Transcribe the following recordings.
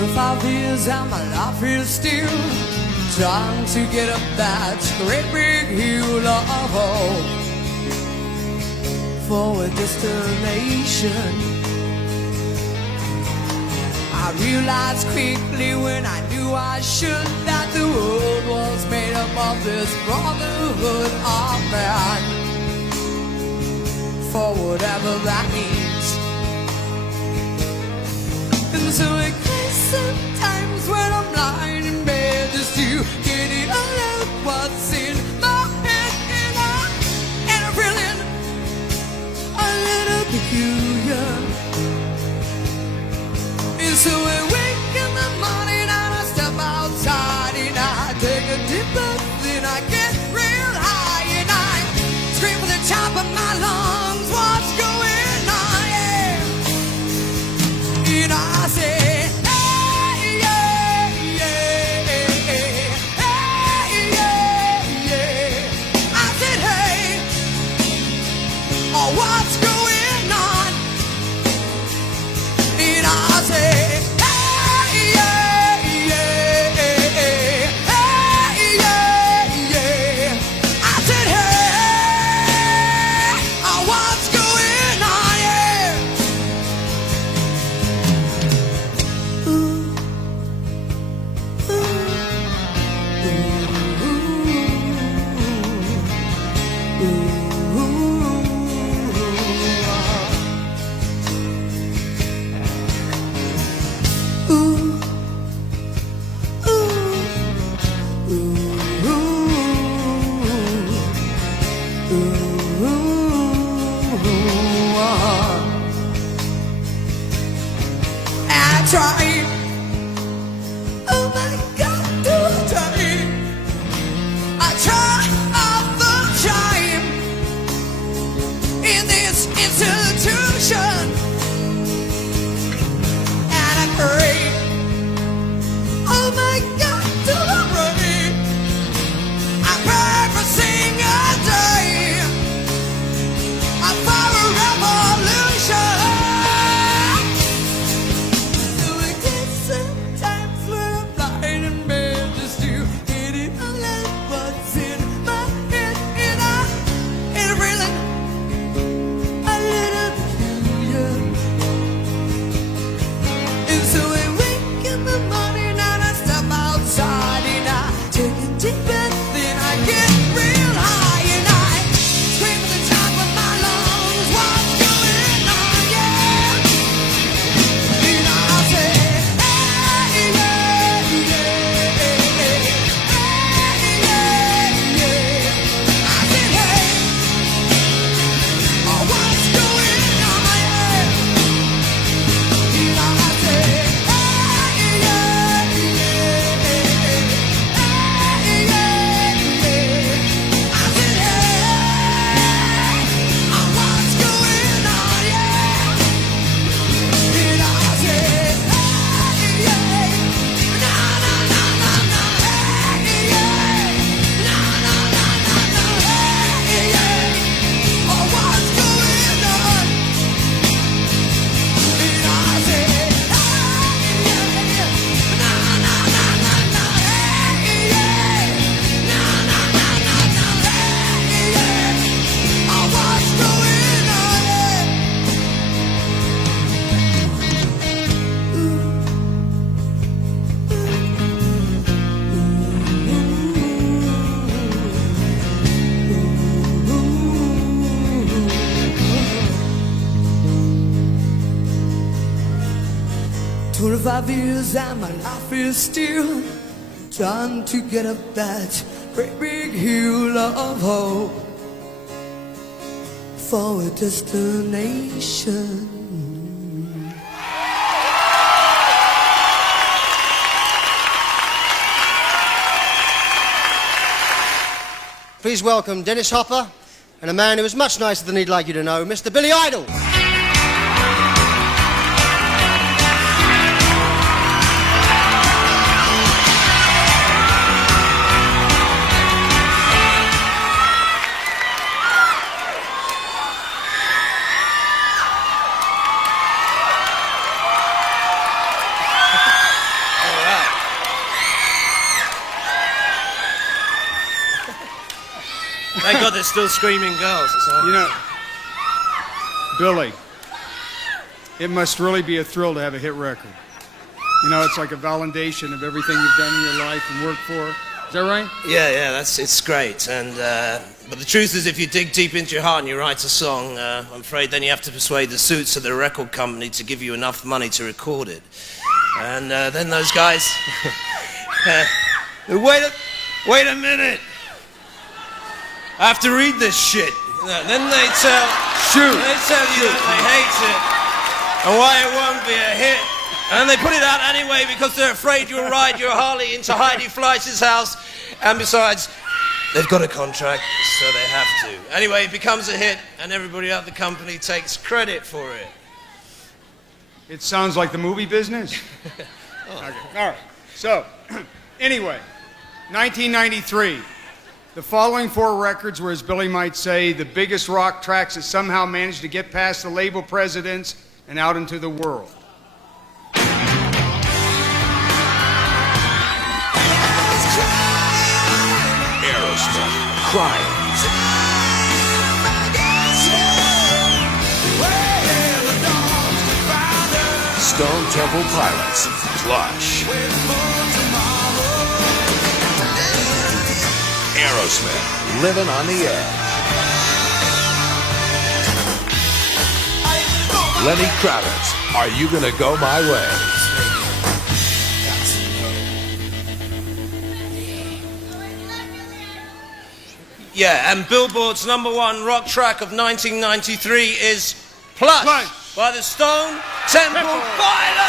25 years and my life is still trying to get up that great big hill of hope for a destination. I realized quickly when I knew I should that the world was made up of this brotherhood of man, for whatever that means. And so it crazy sometimes when I'm lying in bed just to get it all out what's in my head, and I'm feeling a little peculiar. And so I wake in the morning and I step outside and I take a deep breath and I get real high and I scream from the top of my lungs, what's going on? Yeah. And I say, hey, yeah, yeah, hey, yeah, yeah. I said, hey, oh, what's going on? And I say, try. Oh my God, do I try? I try all the time in this institution, and I pray. Oh my God, do I pray? I pray for single day for a revolution. "25 years and my life is still trying to get up that great big hill of hope for a destination." Please welcome Dennis Hopper and a man who is much nicer than he'd like you to know, Mr. Billy Idol. Thank God there's still screaming girls. You know, Billy, it must really be a thrill to have a hit record. You know, it's like a validation of everything you've done in your life and worked for. Is that right? Yeah, it's great. And but the truth is, if you dig deep into your heart and you write a song, I'm afraid then you have to persuade the suits of the record company to give you enough money to record it. And then those guys, wait a minute. I have to read this shit. Then they tell you that they hate it and why it won't be a hit. And they put it out anyway because they're afraid you'll ride your Harley into Heidi Fleisch's house. And besides, they've got a contract, so they have to. Anyway, it becomes a hit, and everybody at the company takes credit for it. It sounds like the movie business. Okay. All right. So, anyway, 1993. The following 4 records were, as Billy might say, the biggest rock tracks that somehow managed to get past the label presidents and out into the world. Crying. Stone Temple Pilots, Plush. Aerosmith, Living on the Edge. Lenny Kravitz, Are You Gonna Go My Way? Yeah, and Billboard's #1 rock track of 1993 is Plush by the Stone Temple Pilots!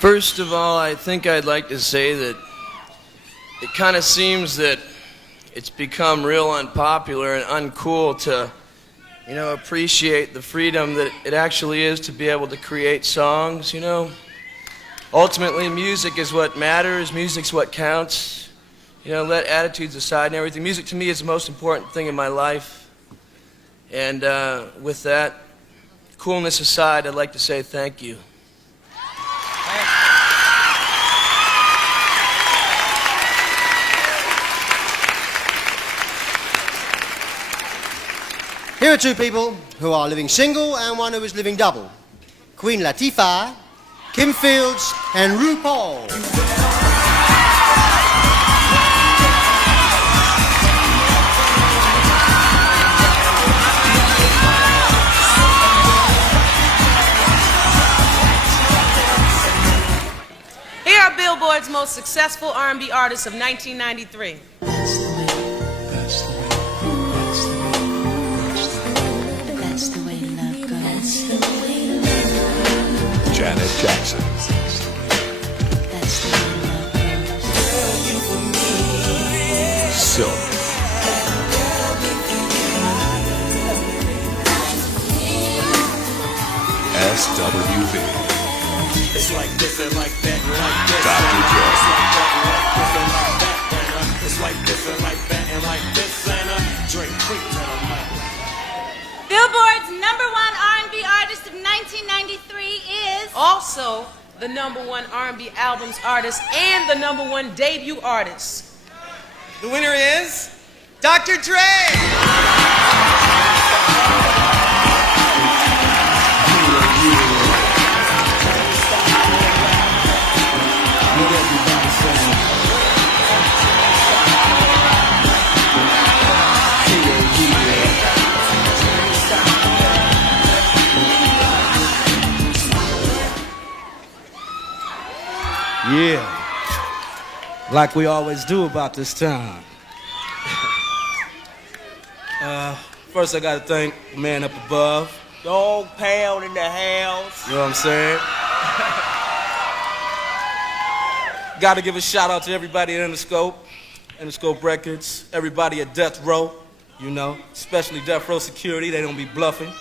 First of all, I think I'd like to say that it kind of seems that it's become real unpopular and uncool to, you know, appreciate the freedom that it actually is to be able to create songs, you know. Ultimately, music is what matters, music's what counts. You know, let attitudes aside and everything. Music to me is the most important thing in my life. And with that, coolness aside, I'd like to say thank you. Here are 2 people who are living single and one who is living double. Queen Latifah, Kim Fields, and RuPaul. Here are Billboard's most successful R&B artists of 1993. Janet Jackson. Silk. SWV. It's like this and like that and like this. Dr. Dre. It's like this and like that and like this and Drake. Billboard's #1 R&B artist of 1993 is Also, the #1 R&B albums artist and the #1 debut artist. The winner is Dr. Dre! Yeah, like we always do about this time. First I gotta thank the man up above. Dog pound in the house. You know what I'm saying? Gotta give a shout out to everybody at Interscope. Interscope Records, everybody at Death Row, you know, especially Death Row Security, they don't be bluffing,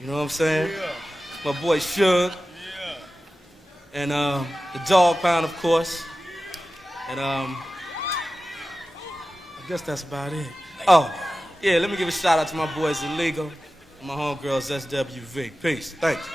you know what I'm saying? Yeah. My boy Suge, and the Dog Pound, of course, and I guess that's about it. Oh, yeah, let me give a shout out to my boys Illegal and my homegirls SWV. Peace, thanks.